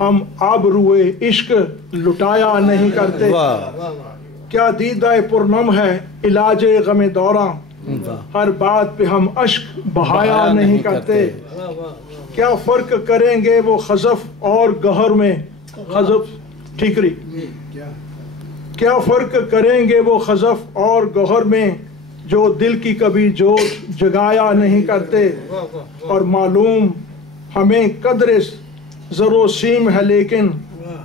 ہم آبروئے عشق لٹایا نہیں کرتے، کیا دیدہ پرنم ہے علاج غم دوراں، ہر بات پہ ہم اشک بہایا نہیں کرتے، کیا فرق کریں گے وہ خزف اور گہر میں، خزف ٹھیکری، کیا فرق کریں گے وہ خزف اور گہر میں، جو دل کی کبھی جوش جگایا نہیں کرتے، اور معلوم ہمیں قدر زر و سیم ہے لیکن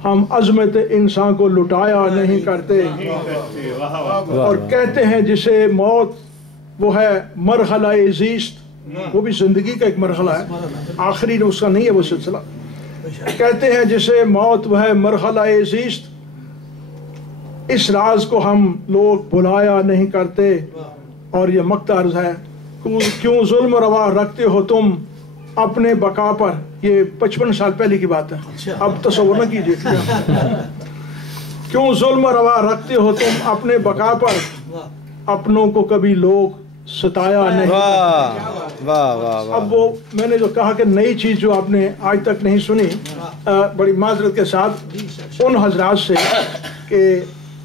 ہم عظمت انسان کو لٹایا نہیں کرتے، اور کہتے ہیں جسے موت وہ ہے مرحلہ زیست، وہ بھی زندگی کا ایک مرحلہ ہے، آخری اس کا نہیں ہے وہ سلسلہ، کہتے ہیں جسے موت وہ ہے مرحلہ زیست، اس راز کو ہم لوگ بلایا نہیں کرتے، اور یہ مقطع عرض ہے، کیوں ظلم روا رکھتے ہو تم اپنے بقا پر، یہ 55 سال پہلے کی بات ہے، اب تصور نہ کیجیے، کیوں ظلم روا رکھتے ہو تم اپنے بقا پر، اپنوں کو کبھی لوگ ستایا نہیں۔ اب وہ میں نے جو کہا کہ نئی چیز جو آپ نے آج تک نہیں سنی، بڑی معذرت کے ساتھ ان حضرات سے کہ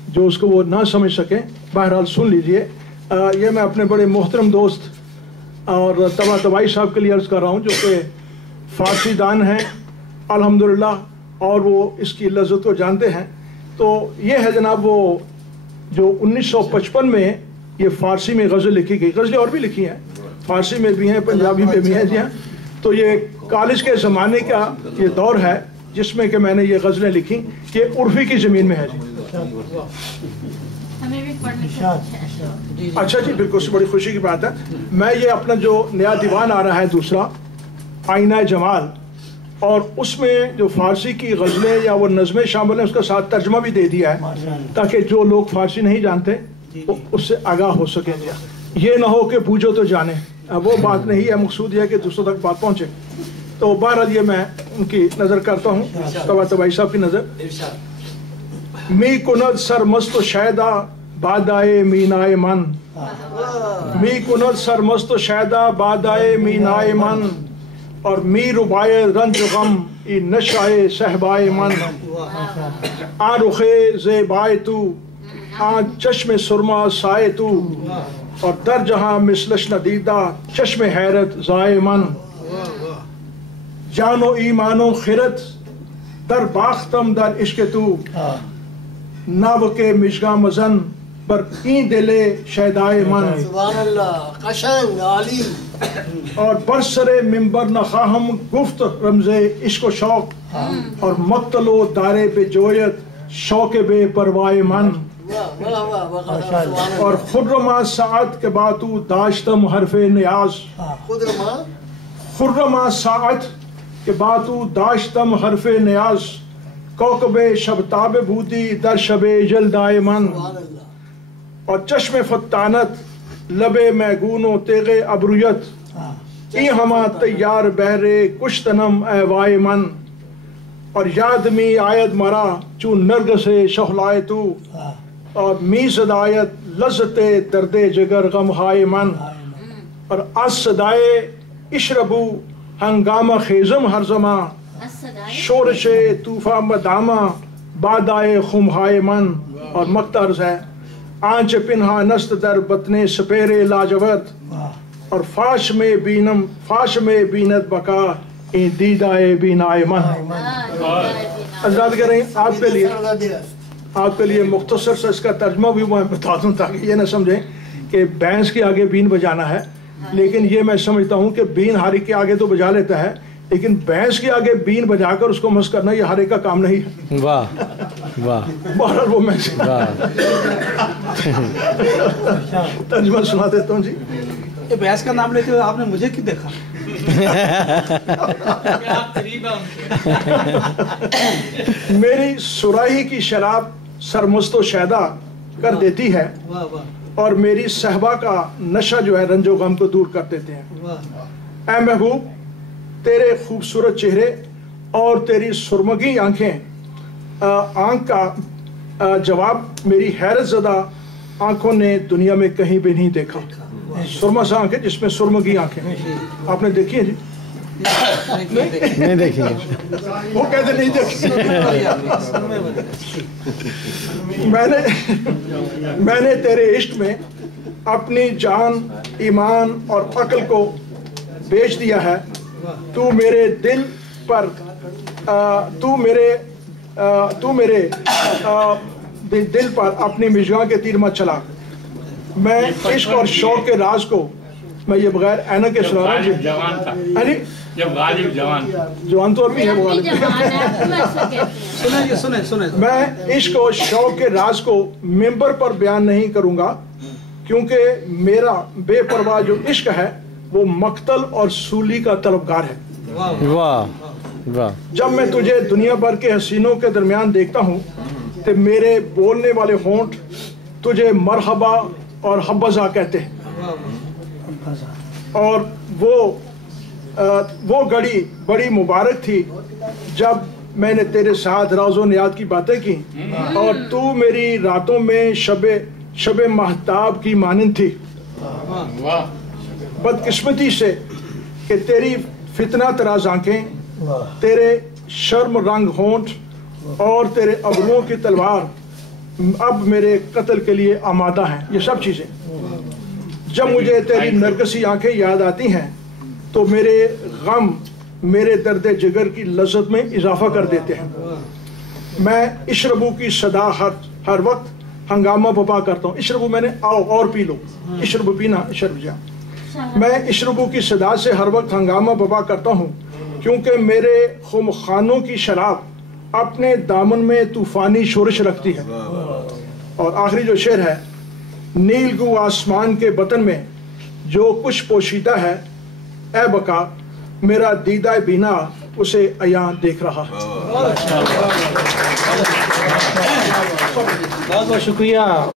جو اس کو وہ نہ سمجھ سکیں، بہرحال سن لیجئے، یہ میں اپنے بڑے محترم دوست اور طباطبائی صاحب کے لیے عرض کر رہا ہوں جو کہ فارسی دان ہیں الحمدللہ، اور وہ اس کی لذت کو جانتے ہیں۔ تو یہ ہے جناب وہ جو 1955 میں یہ فارسی میں غزل لکھی گئی، غزلیں اور بھی لکھی ہیں، فارسی میں بھی ہیں، پنجابی میں بھی ہیں جی ہاں۔ تو یہ کالج کے زمانے کا یہ دور ہے جس میں کہ میں نے یہ غزلیں لکھی، یہ عرفی کی زمین میں ہے جی۔ اچھا جی، بالکل بڑی خوشی کی بات ہے۔ میں یہ اپنا جو نیا دیوان آ رہا ہے دوسرا، آئینہ جمال، اور اس میں جو فارسی کی غزلیں یا وہ نظمیں شامل ہیں اس کا ساتھ ترجمہ بھی دے دیا ہے تاکہ جو لوگ فارسی نہیں جانتے اس سے آگاہ ہو سکیں۔ یہ نہ ہو کہ پوچھو تو جانے، وہ بات نہیں ہے، مقصود یہ ہے کہ دوسروں تک بات پہنچے۔ تو بہرحال یہ میں ان کی نظر کرتا ہوں، طباطبائی صاحب کی نظر۔ می کند سر مست و شیدا بادائے مینائے من، می کند سر مست و شیدا بادائے مینائے من، اور می ربائے رنج و غم ای نشائے صحبائے من، آ رخے زیبائے تو آ چشم سرما سائے تو، اور در جہاں مثلش ندیدہ چشم حیرت زائے من، جان و ایمان و خرد در باختم در عشق تو، ناو کے مشگاں مزن بر این دل شیدائے من، سبحان اللہ، قشنگ عالی، اور برسر منبر نخواہم گفت رمز عشق و شوق، اور مقتل و دارے بے جویت شوق بے پروائے من، اور خرما ساعت کے باتو داشتم حرف نیاز، خرما ساعت کے باتو داشتم حرف نیاز، کوکب شبتاب بودی در شب جلدائے من، اور چشم فتانت لب میگون و تیغ ابرویت ای ہما تیار بہرے کشتنم ایوائے من، اور یاد می آید مرا چون نرگس شہلائے تو، اور می صدایت لذت درد جگر غم ہائے من، اور از صدائے اشربو ہنگامہ خیزم ہر زماں، شورش طوفان مدامہ بادائے خمہائے من، اور مقطع عرض ہے، آنچ پنہا نست در بطن سپیرے لاجورد، اور فاش میں بینت بقا این دیدائے بینائے من۔ حضرات کہہ رہے ہیں آپ کے لیے مختصر سے اس کا ترجمہ بھی میں بتا دوں تاکہ یہ نہ سمجھیں کہ بینس کے آگے بین بجانا ہے، لیکن یہ میں سمجھتا ہوں کہ بین ہاری کے آگے تو بجا لیتا ہے، لیکن بینس کے آگے بین بجا کر اس کو مس کرنا یہ ہارے کا کام نہیں ہے۔ واہ واہ، بہرحال وہ میں ترجمہ سنا دیتا ہوں جی۔ یہ بحث کا نام لیتے ہوئے آپ نے مجھے کیوں دیکھا؟ میری سراہی کی شراب سرمست و شیدا کر دیتی ہے، اور میری صحبہ کا نشہ جو ہے رنج و غم کو دور کر دیتے ہیں۔ اے محبوب، تیرے خوبصورت چہرے اور تیری سرمگی آنکھیں، آنکھ کا جواب میری حیرت زدہ آنکھوں نے دنیا میں کہیں بھی نہیں دیکھا۔ سرما سے آنکھیں جس میں سرمگی آنکھیں آپ نے دیکھی ہیں جی؟ نہیں دیکھیں گے. وہ کہتے نہیں دیکھیں. میں نے تیرے عشق میں اپنی جان، ایمان اور عقل کو بیچ دیا ہے. تو میرے دل پر دل پر اپنی مژگاں کے تیر مت چلا. میں عشق اور شوق کے راز کو میں یہ بغیر اینک کے سنا رہا ہوں. جب غالب جوان جوان تو ابھی ہے وہ غالب. سنیں. میں عشق اور شوق کے راز کو ممبر پر بیان نہیں کروں گا، کیونکہ میرا بے پرواہ جو عشق ہے وہ مقتل اور سولی کا طلبگار ہے. واہ واہ. جب میں تجھے دنیا بھر کے حسینوں کے درمیان دیکھتا ہوں تو میرے بولنے والے ہونٹ تجھے مرحبا اور حبذا کہتے ہیں. اور وہ گھڑی بڑی مبارک تھی جب میں نے تیرے ساتھ راز و نیاد کی باتیں کی اور تو میری راتوں میں شب مہتاب کی مانند تھی. بدقسمتی سے کہ تیری فتنہ تراز آنکھیں، تیرے شرم رنگ ہونٹ اور تیرے ابروؤں کی تلوار اب میرے قتل کے لیے آمادہ ہیں. یہ سب چیزیں جب مجھے تیری نرگسی آنکھیں یاد آتی ہیں تو میرے غم میرے درد جگر کی لذت میں اضافہ کر دیتے ہیں. میں اشربو کی صدا ہر وقت ہنگامہ بپا کرتا ہوں. اشربو میں نے آؤ اور پی لو، اشربو پینا اشرب جا. میں اشربو کی صدا سے ہر وقت ہنگامہ بپا کرتا ہوں کیونکہ میرے خمخانوں کی شراب اپنے دامن میں طوفانی شورش رکھتی ہے. اور آخری جو شعر ہے، نیل گو آسمان کے بطن میں جو کچھ پوشیدہ ہے، اے بقا میرا دیدہ بینا اسے عیاں دیکھ رہا ہے. بہت بہت شکریہ.